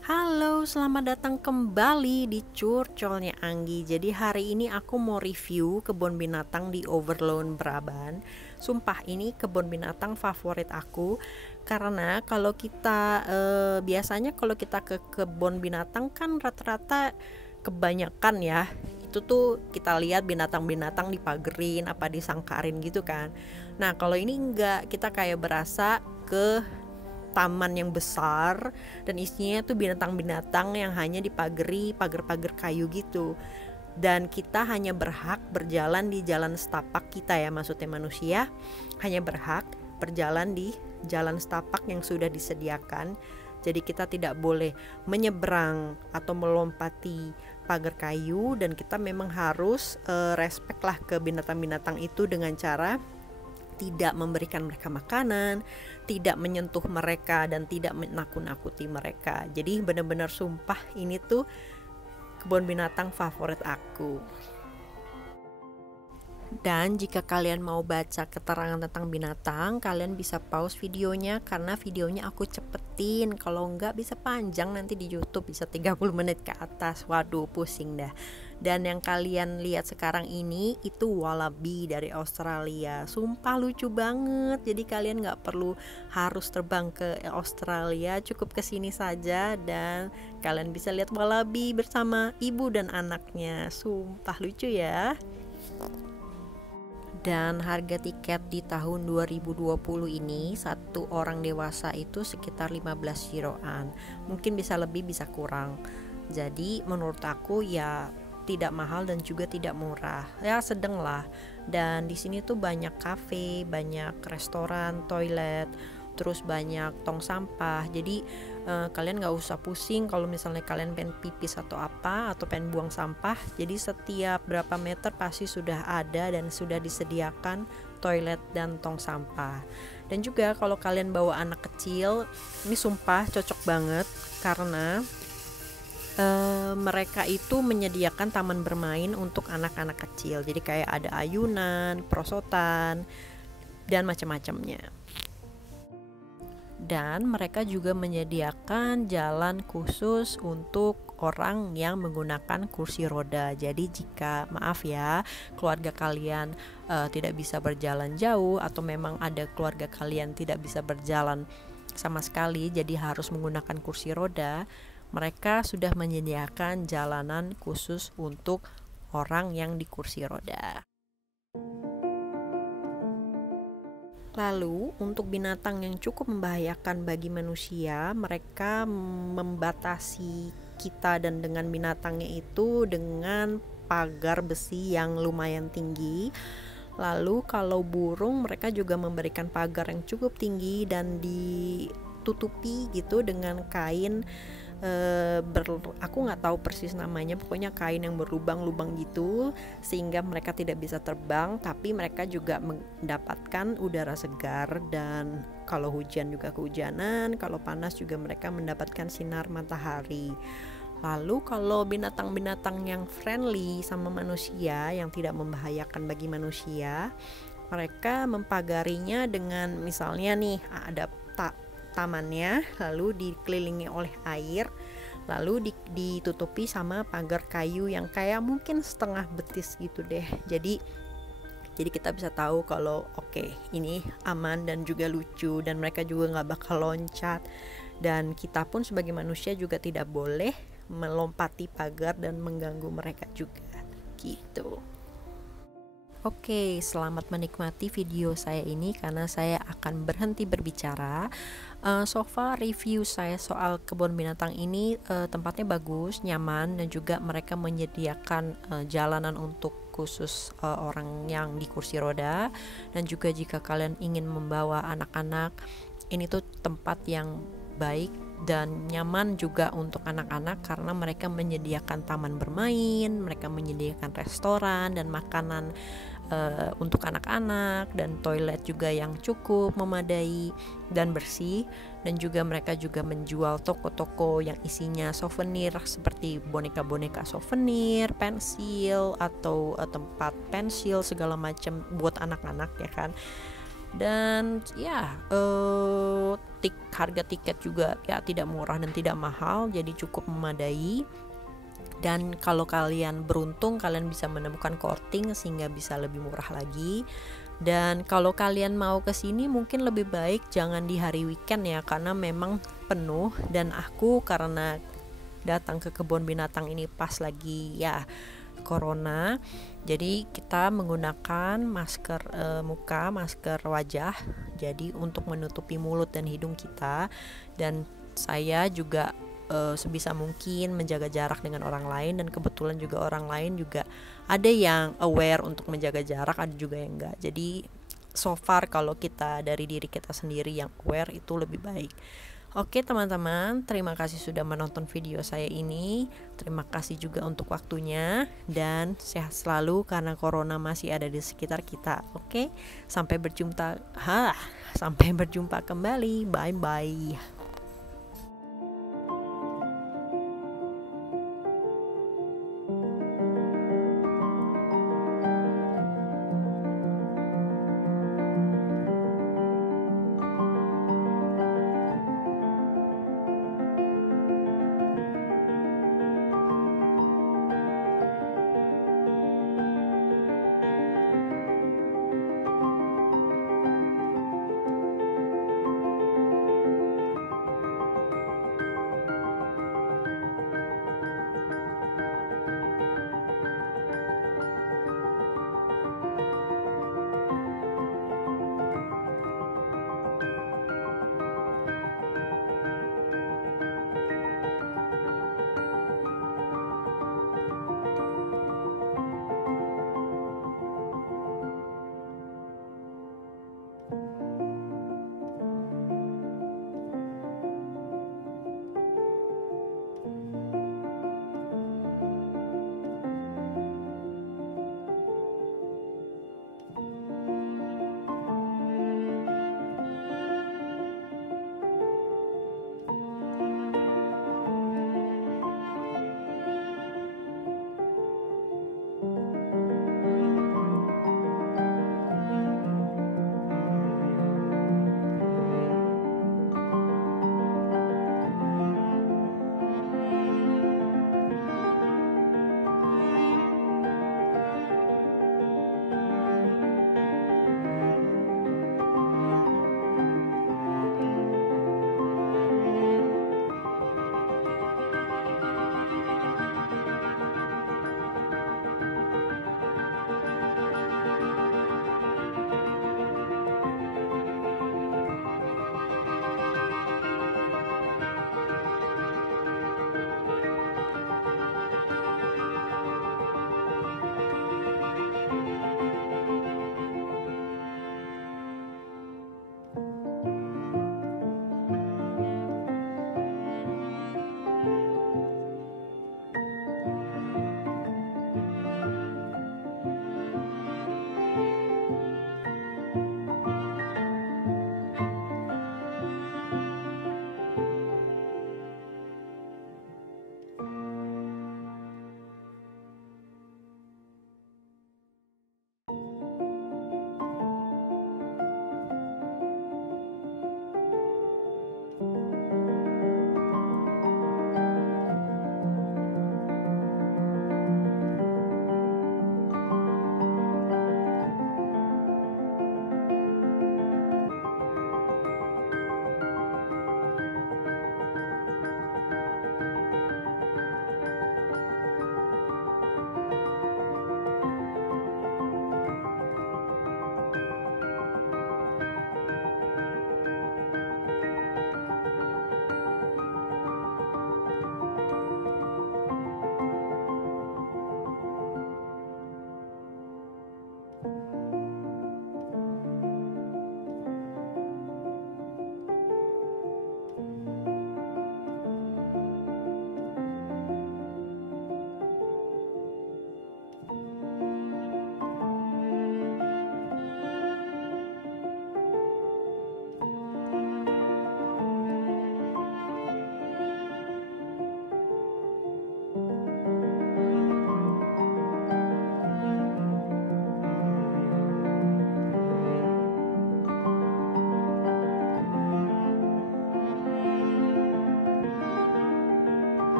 Halo, selamat datang kembali di Curcolnya Anggi. Jadi hari ini aku mau review kebun binatang di Overloon, Brabant. Sumpah ini kebun binatang favorit aku karena kalau kita biasanya kalau kita ke kebun binatang kan rata-rata kebanyakan ya itu tuh kita lihat binatang-binatang dipagerin apa disangkarin gitu kan. Nah kalau ini enggak, kita kayak berasa ke taman yang besar dan isinya tuh binatang-binatang yang hanya dipagari pagar-pagar kayu gitu, dan kita hanya berhak berjalan di jalan setapak kita ya, maksudnya manusia hanya berhak berjalan di jalan setapak yang sudah disediakan. Jadi kita tidak boleh menyeberang atau melompati pagar kayu, dan kita memang harus respect lah ke binatang-binatang itu dengan cara tidak memberikan mereka makanan, tidak menyentuh mereka, dan tidak menakut-nakuti mereka. Jadi benar-benar sumpah ini tuh kebun binatang favorit aku. Dan jika kalian mau baca keterangan tentang binatang, kalian bisa pause videonya karena videonya aku cepetin. Kalau enggak bisa panjang nanti di YouTube, bisa 30 menit ke atas. Waduh, pusing dah. Dan yang kalian lihat sekarang ini itu wallaby dari Australia. Sumpah lucu banget. Jadi kalian nggak perlu harus terbang ke Australia, cukup kesini saja dan kalian bisa lihat wallaby bersama ibu dan anaknya. Sumpah lucu ya. Dan harga tiket di tahun 2020 ini satu orang dewasa itu sekitar 15 euroan. Mungkin bisa lebih bisa kurang. Jadi menurut aku ya tidak mahal dan juga tidak murah. Ya sedang lah. Dan di sini tuh banyak kafe, banyak restoran, toilet, terus banyak tong sampah. Jadi kalian nggak usah pusing kalau misalnya kalian pengen pipis atau apa atau pengen buang sampah. Jadi setiap berapa meter pasti sudah ada dan sudah disediakan toilet dan tong sampah. Dan juga kalau kalian bawa anak kecil, ini sumpah cocok banget karena mereka itu menyediakan taman bermain untuk anak-anak kecil. Jadi kayak ada ayunan, perosotan, dan macam-macamnya. Dan mereka juga menyediakan jalan khusus untuk orang yang menggunakan kursi roda. Jadi jika maaf ya keluarga kalian tidak bisa berjalan jauh, atau memang ada keluarga kalian tidak bisa berjalan sama sekali jadi harus menggunakan kursi roda, mereka sudah menyediakan jalanan khusus untuk orang yang di kursi roda. Lalu, untuk binatang yang cukup membahayakan bagi manusia, mereka membatasi kita dan dengan binatangnya itu dengan pagar besi yang lumayan tinggi. Lalu, kalau burung, mereka juga memberikan pagar yang cukup tinggi dan ditutupi gitu dengan kain. Aku nggak tahu persis namanya, pokoknya kain yang berlubang-lubang gitu sehingga mereka tidak bisa terbang, tapi mereka juga mendapatkan udara segar, dan kalau hujan juga kehujanan, kalau panas juga mereka mendapatkan sinar matahari. Lalu kalau binatang-binatang yang friendly sama manusia, yang tidak membahayakan bagi manusia, mereka mempagarinya dengan misalnya nih ada tamannya lalu dikelilingi oleh air, lalu ditutupi sama pagar kayu yang kayak mungkin setengah betis gitu deh. Jadi kita bisa tahu kalau oke, ini aman dan juga lucu, dan mereka juga nggak bakal loncat, dan kita pun sebagai manusia juga tidak boleh melompati pagar dan mengganggu mereka juga gitu. Oke, selamat menikmati video saya ini karena saya akan berhenti berbicara. So far review saya soal kebun binatang ini, tempatnya bagus, nyaman, dan juga mereka menyediakan jalanan untuk khusus orang yang di kursi roda. Dan juga jika kalian ingin membawa anak-anak, ini tuh tempat yang baik dan nyaman juga untuk anak-anak karena mereka menyediakan taman bermain, mereka menyediakan restoran dan makanan untuk anak-anak, dan toilet juga yang cukup memadai dan bersih. Dan juga mereka juga menjual toko-toko yang isinya souvenir seperti boneka-boneka souvenir, pensil, atau tempat pensil segala macam buat anak-anak ya kan. Dan ya harga tiket juga ya tidak murah dan tidak mahal, jadi cukup memadai. Dan kalau kalian beruntung, kalian bisa menemukan courting sehingga bisa lebih murah lagi. Dan kalau kalian mau ke sini mungkin lebih baik jangan di hari weekend ya, karena memang penuh. Dan aku karena datang ke kebun binatang ini pas lagi ya corona, jadi kita menggunakan masker muka, masker wajah, jadi untuk menutupi mulut dan hidung kita. Dan saya juga sebisa mungkin menjaga jarak dengan orang lain, dan kebetulan juga orang lain juga ada yang aware untuk menjaga jarak, ada juga yang enggak. Jadi so far kalau kita dari diri kita sendiri yang aware itu lebih baik. Oke teman-teman, terima kasih sudah menonton video saya ini. Terima kasih juga untuk waktunya, dan sehat selalu karena corona masih ada di sekitar kita. Oke, sampai berjumpa kembali. Bye bye.